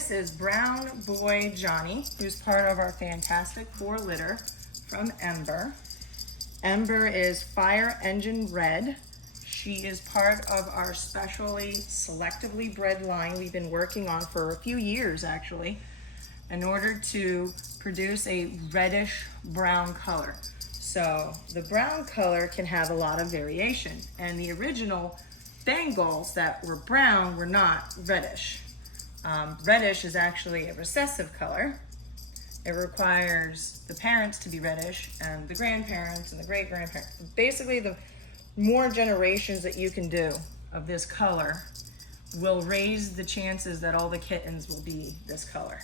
this is Brown Boy Johnny, who's part of our Fantastic Four litter from Ember. Ember is Fire Engine Red. She is part of our specially selectively bred line we've been working on for a few years actually, in order to produce a reddish brown color. So the brown color can have a lot of variation, and the original Bengals that were brown were not reddish. Reddish is actually a recessive color. It requires the parents to be reddish and the grandparents and the great-grandparents. Basically, the more generations that you can do of this color will raise the chances that all the kittens will be this color.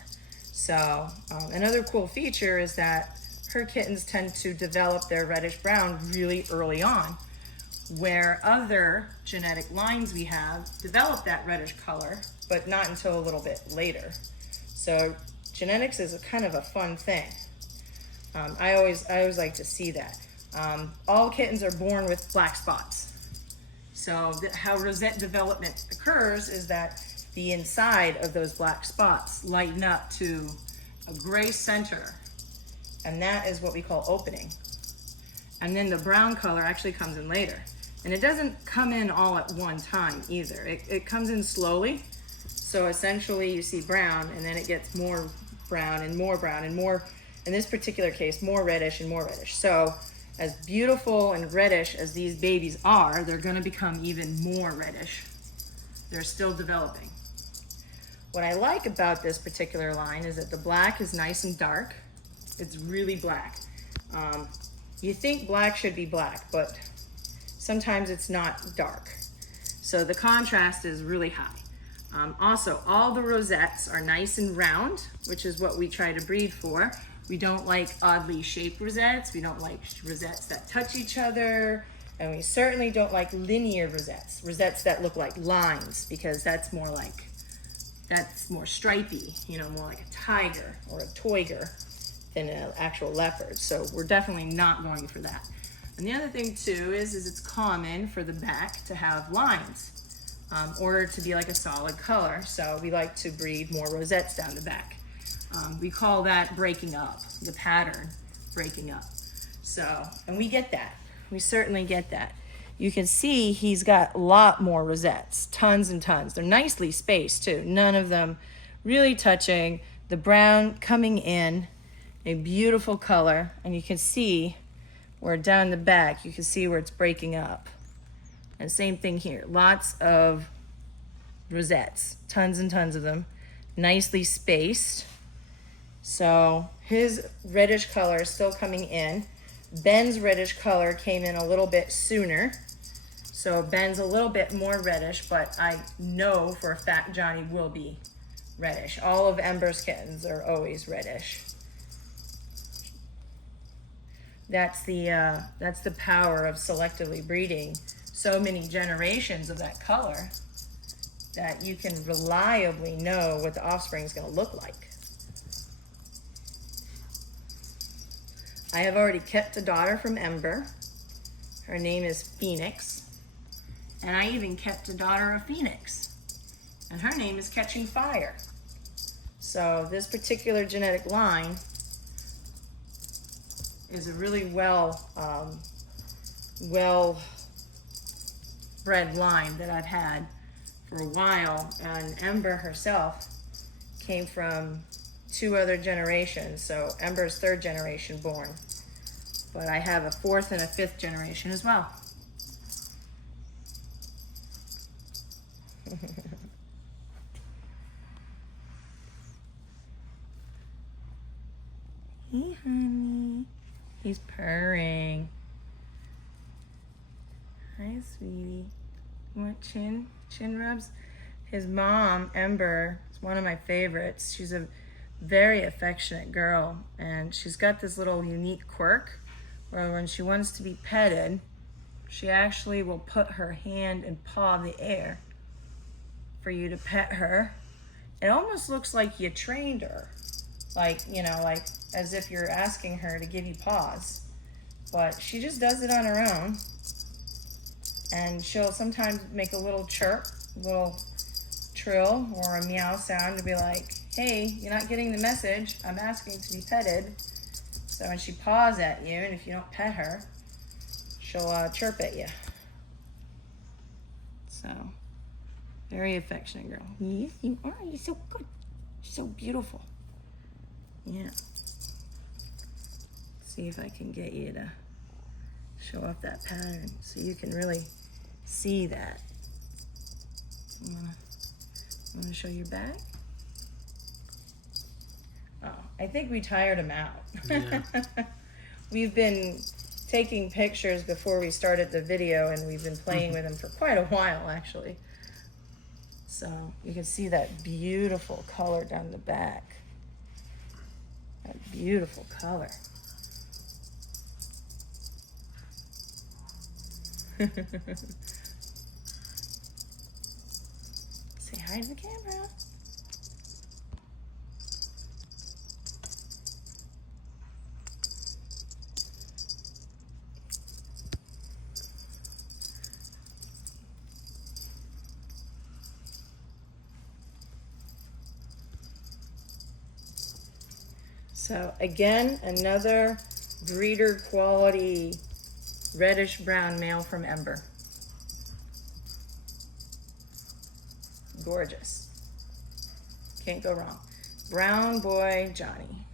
So another cool feature is that her kittens tend to develop their reddish brown really early on, where other genetic lines we have develop that reddish color, but not until a little bit later. So genetics is a kind of a fun thing. I always like to see that. All kittens are born with black spots. So how rosette development occurs is that the inside of those black spots lighten up to a gray center, and that is what we call opening. And then the brown color actually comes in later. And it doesn't come in all at one time either. It comes in slowly. So essentially you see brown, and then it gets more brown and more brown and more, in this particular case, more reddish and more reddish. So as beautiful and reddish as these babies are, they're gonna become even more reddish. They're still developing. What I like about this particular line is that the black is nice and dark. It's really black. You think black should be black, but sometimes it's not dark. So the contrast is really high. Also, all the rosettes are nice and round, which is what we try to breed for. We don't like oddly shaped rosettes. We don't like rosettes that touch each other. And we certainly don't like linear rosettes, rosettes that look like lines, because that's more stripy, you know, more like a tiger or a toiger than an actual leopard. So we're definitely not going for that. And the other thing too is it's common for the back to have lines in order to be like a solid color. So we like to breed more rosettes down the back. We call that breaking up, the pattern breaking up. So, and we get that. We certainly get that. You can see he's got a lot more rosettes, tons and tons. They're nicely spaced too. None of them really touching. The brown coming in, a beautiful color, and you can see where down the back, you can see where it's breaking up. And same thing here, lots of rosettes, tons and tons of them, nicely spaced. So his reddish color is still coming in. Ben's reddish color came in a little bit sooner. So Ben's a little bit more reddish, but I know for a fact Johnny will be reddish. All of Ember's kittens are always reddish. That's the power of selectively breeding so many generations of that color, that you can reliably know what the offspring is going to look like. I have already kept a daughter from Ember. Her name is Phoenix. And I even kept a daughter of Phoenix. And her name is Catching Fire. So this particular genetic line is a really well bred line that I've had for a while. And Ember herself came from 2 other generations. So Ember's 3rd generation born. But I have a 4th and a 5th generation as well. Hey, honey. He's purring. Hi, sweetie. You want chin rubs? His mom, Ember, is one of my favorites. She's a very affectionate girl, and she's got this little unique quirk where when she wants to be petted, she actually will put her hand and paw in the air for you to pet her. It almost looks like you trained her, like, you know, like as if you're asking her to give you paws, but she just does it on her own. And she'll sometimes make a little chirp, a little trill or a meow sound to be like, hey, you're not getting the message. I'm asking to be petted. So when she paws at you, and if you don't pet her, she'll chirp at you. So, very affectionate girl. Yes, you are. You're so good. So beautiful. Yeah. See if I can get you to show off that pattern so you can really see that. You wanna show your back? Oh, I think we tired him out. Yeah. We've been taking pictures before we started the video, and we've been playing with him for quite a while, actually. So you can see that beautiful color down the back. That beautiful color. Say hi to the camera. So again, another breeder quality reddish brown male from Ember. Gorgeous. Can't go wrong. Brown boy Johnny.